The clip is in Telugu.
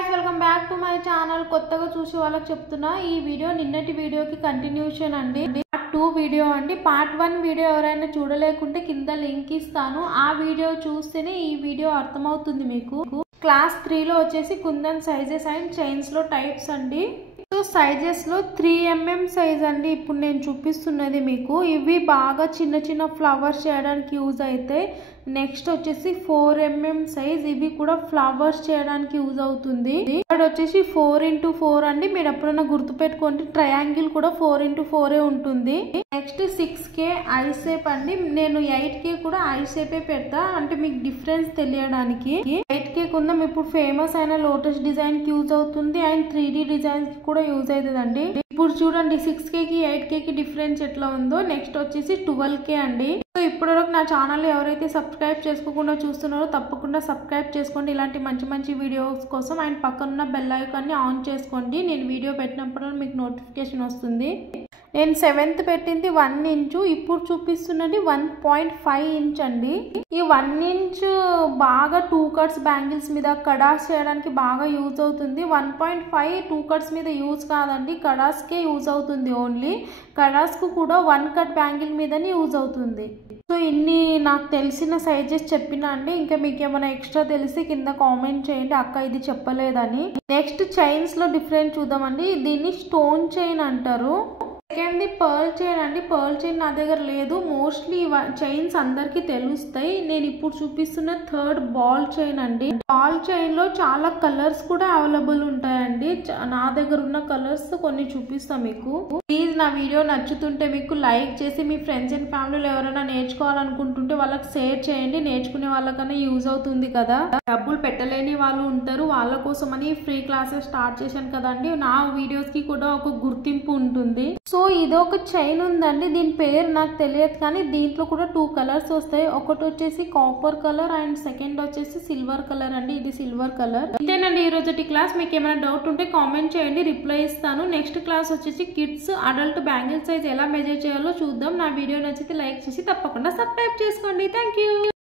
guys welcome back to my channel కొత్తగా చూసే వాళ్ళకి చెప్తున్నా ఈ వీడియో నిన్నటి వీడియోకి కంటిన్యూషన్ అండి పార్ట్ 2 వీడియో అండి పార్ట్ 1 వీడియో ఎవరైనా చూడలేకుంటే కింద లింక్ ఇస్తాను ఆ వీడియో చూస్తేనే ఈ వీడియో అర్థమవుతుంది మీకు క్లాస్ 3 లో వచ్చేసి కుందన్ సైజెస్ అండ్ చైన్స్ లో టైప్స్ అండి సో సైజెస్ లో 3 mm సైజ్ అండి ఇప్పుడు నేను చూపిస్తున్నది మీకు ఇవి బాగా చిన్న చిన్న ఫ్లవర్స్ చేయడానికి యూజ్ అవుతాయి నెక్స్ట్ వచ్చేసి 4 mm సైజ్ ఇవి కూడా ఫ్లవర్స్ చేయడానికి యూజ్ అవుతుంది ఇక్కడ వచ్చేసి 4x4 అండి మీరు ఎప్పుడైనా గుర్తుపెట్టుకోండి ట్రయాంగిల్ కూడా 4x4 ఉంటుంది నెక్స్ట్ 6K ఐ షేప్ అండి నేను 8K కూడా ఐ షేపే పెడతా అంటే మీకు డిఫరెన్స్ తెలియడానికి 8K కుందాం ఇప్పుడు ఫేమస్ అయిన లోటస్ డిజైన్ కి యూజ్ అవుతుంది అండ్ 3D డిజైన్ కి కూడా యూజ్ అవుతుందండి ఇప్పుడు చూడండి 6K కి 8K కి డిఫరెన్స్ ఎట్లా ఉందో నెక్స్ట్ వచ్చేసి 12K అండి సో ఇప్పుడు నా ఛానల్ ఎవరైతే సబ్స్క్రైబ్ చేసుకోకుండా చూస్తున్నారో తప్పకుండా సబ్స్క్రైబ్ చేసుకోండి ఇలాంటి మంచి మంచి వీడియోస్ కోసం అండ్ పక్కన బెల్ ఐకాన్ ని ఆన్ చేసుకోండి నేను వీడియో పెట్టినప్పుడు మీకు నోటిఫికేషన్ వస్తుంది నేను 7th పెట్టింది 1 ఇంచ్ ఇప్పుడు చూపిస్తున్నది 1.5 ఇంచ్ అండి ఈ 1 ఇంచ్ బాగా 2 కట్స్ బ్యాంగిల్స్ మీద కడాస్ చేయడానికి బాగా యూజ్ అవుతుంది 1.5 2 కట్స్ మీద యూజ్ కాదండి కడాస్ కే యూజ్ అవుతుంది ఓన్లీ కడాస్ కు కూడా 1 కట్ బ్యాంగిల్ మీదనే యూజ్ అవుతుంది సో ఇన్ని నాకు తెలిసిన సైజెస్ చెప్పినా అండి ఇంకా మీకు ఏమైనా ఎక్స్ట్రా తెలిసి కింద కామెంట్ చేయండి అక్క ఇది చెప్పలేదని నెక్స్ట్ చైన్స్ లో డిఫరెంట్ చూద్దామండి దీన్ని స్టోన్ చైన్ అంటారు సెకండ్ పర్ల్ చైన్ అండి పర్ల్ చైన్ నా దగ్గర లేదు మోస్ట్లీ చైన్స్ అందరికి తెలుస్తాయి నేను ఇప్పుడు చూపిస్తున్న థర్డ్ బాల్ చైన్ అండి బాల్ చైన్ లో చాలా కలర్స్ కూడా అవైలబుల్ ఉంటాయండి నా దగ్గర ఉన్న కలర్స్ కొన్ని చూపిస్తాను మీకు ప్లీజ్ నా వీడియో నచ్చుతుంటే మీకు లైక్ చేసి మీ ఫ్రెండ్స్ అండ్ ఫ్యామిలీలో ఎవరైనా నేర్చుకోవాలనుకుంటుంటే వాళ్ళకి షేర్ చేయండి నేర్చుకునే వాళ్ళకన్నా యూజ్ అవుతుంది కదా డబ్బులు పెట్టలేని వాళ్ళు ఉంటారు వాళ్ళ కోసం అని ఫ్రీ క్లాసెస్ స్టార్ట్ చేశాను కదండి నా వీడియోస్ కి కూడా ఒక గుర్తింపు ఉంటుంది సో ఇదొక చైన్ ఉందండి దీని పేరు నాకు తెలియదు కానీ దీంట్లో కూడా 2 కలర్స్ వస్తాయి ఒకటి వచ్చేసి కాపర్ కలర్ అండ్ సెకండ్ వచ్చేసి సిల్వర్ కలర్ అండి ఇది సిల్వర్ కలర్ ఇంతేనండి ఈ రోజుటి క్లాస్ మీకు ఏమైనా డౌట్ ఉంటే కామెంట్ చేయండి రిప్లై ఇస్తాను నెక్స్ట్ క్లాస్ వచ్చేసి కిడ్స్ అడల్ట్ బ్యాంగిల్ సైజ్ ఎలా మెజర్ చేయాలో చూద్దాం నా వీడియో నచ్చితే లైక్ చేసి తప్పకుండా సబ్స్క్రైబ్ చేసుకోండి థ్యాంక్ యూ